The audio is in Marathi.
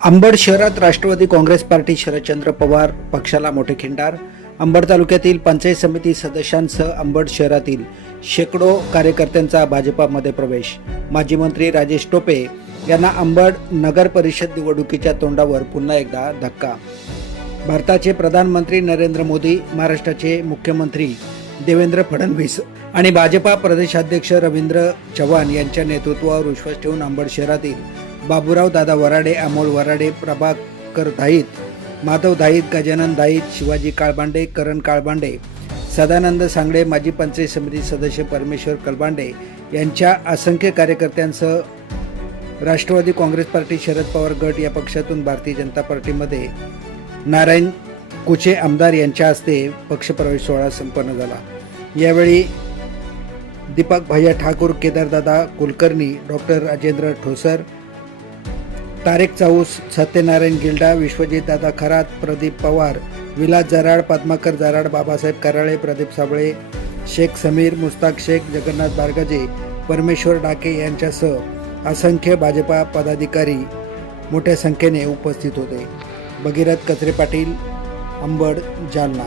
अंबड शहरात राष्ट्रवादी काँग्रेस पार्टी शरदचंद्र पवार पक्षाला मोठे खिंडार. अंबड तालुक्यातील पंचायत समिती सदस्यांसह अंबड शहरातील शेकडो कार्यकर्त्यांचा भाजपामध्ये प्रवेश. माजी मंत्री राजेश टोपे यांना अंबड नगर परिषद निवडणुकीच्या तोंडावर पुन्हा एकदा धक्का. भारताचे प्रधानमंत्री नरेंद्र मोदी महाराष्ट्राचे मुख्यमंत्री देवेंद्र फडणवीस आणि भाजपा प्रदेशाध्यक्ष रवींद्र चव्हाण यांच्या नेतृत्वावर विश्वास ठेवून अंबड शहरातील बाबूराव दादा वराडे अमोल वराडे प्रभाकर धाईत माधव धाईत गजानन धाईत शिवाजी काळबांडे करण काळबांडे सदानंद सांगडे माजी पंचायत समिती सदस्य परमेश्वर कलबांडे यांच्या असंख्य कार्यकर्त्यांसह राष्ट्रवादी काँग्रेस पार्टी शरद पवार गट या पक्षातून भारतीय जनता पार्टीमध्ये नारायण कुचे आमदार यांच्या हस्ते पक्षप्रवेश सोहळा संपन्न झाला. यावेळी दीपक भैया ठाकूर केदारदादा कुलकर्णी डॉक्टर राजेंद्र ठोसर तारेक चाऊस सत्यनारायण गिल्डा विश्वजित दादा खरात प्रदीप पवार विलास जराड पद्माकर जराड बाबासाहेब कराळे प्रदीप साबळे शेख समीर मुस्ताक शेख जगन्नाथ बारगजे परमेश्वर डाके यांच्यासह असंख्य भाजपा पदाधिकारी मोठ्या संख्येने उपस्थित होते. भगीरथ कचरे पाटील अंबड जालना.